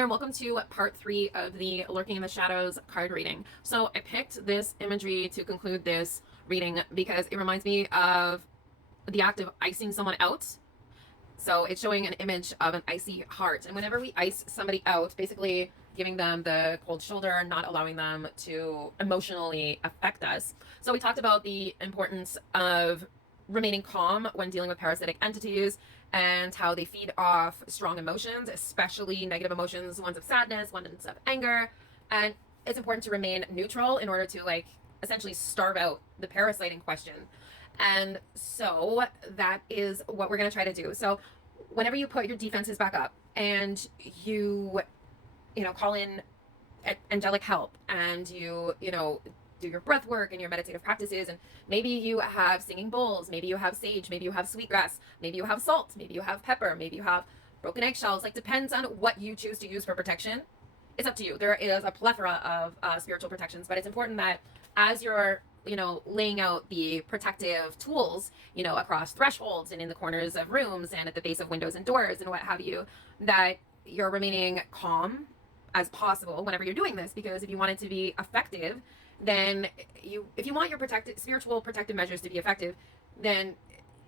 there, and welcome to part 3 of the Lurking in the Shadows card reading. So I picked this imagery to conclude this reading because it reminds me of the act of icing someone out. So it's showing an image of an icy heart. And whenever we ice somebody out, basically giving them the cold shoulder, not allowing them to emotionally affect us. So we talked about the importance of remaining calm when dealing with parasitic entities and how they feed off strong emotions, especially negative emotions, ones of sadness, ones of anger. And it's important to remain neutral in order to essentially starve out the parasite in question. And so that is what we're going to try to do. So whenever you put your defenses back up and you call in angelic help and you do your breath work and your meditative practices, and maybe you have singing bowls, maybe you have sage, maybe you have sweetgrass, maybe you have salt, maybe you have pepper, maybe you have broken eggshells, depends on what you choose to use for protection. It's up to you. There is a plethora of spiritual protections, but it's important that as you're laying out the protective tools, across thresholds and in the corners of rooms and at the base of windows and doors and what have you, that you're remaining calm as possible whenever you're doing this, because if you want it to be effective, then if you want your spiritual protective measures to be effective, then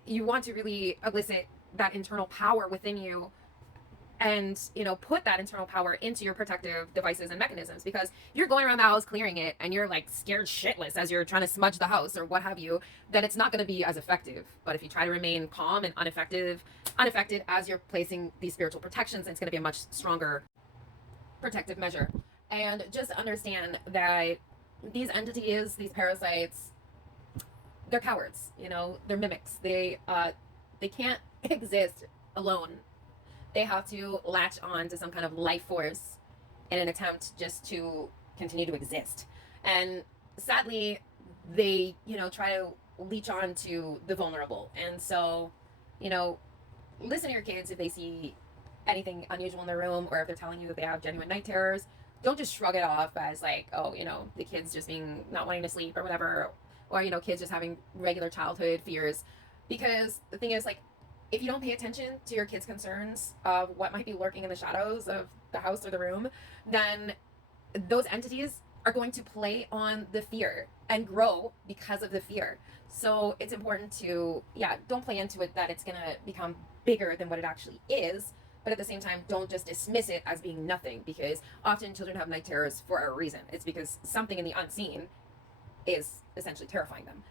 you want to really elicit that internal power within you and put that internal power into your protective devices and mechanisms. Because you're going around the house clearing it and you're scared shitless as you're trying to smudge the house or what have you, then it's not going to be as effective. But if you try to remain calm and unaffected as you're placing these spiritual protections, it's going to be a much stronger protective measure. And just understand that these entities, these parasites, they're cowards. They're mimics. They can't exist alone. They have to latch on to some kind of life force in an attempt just to continue to exist. And sadly, they, try to leech on to the vulnerable. And so, listen to your kids if they see anything unusual in their room, or if they're telling you that they have genuine night terrors. Don't just shrug it off as the kids just being not wanting to sleep or whatever, or kids just having regular childhood fears. Because the thing is, if you don't pay attention to your kids' concerns of what might be lurking in the shadows of the house or the room, then those entities are going to play on the fear and grow because of the fear. So it's important to, don't play into it that it's going to become bigger than what it actually is. But at the same time, don't just dismiss it as being nothing, because often children have night terrors for a reason. It's because something in the unseen is essentially terrifying them.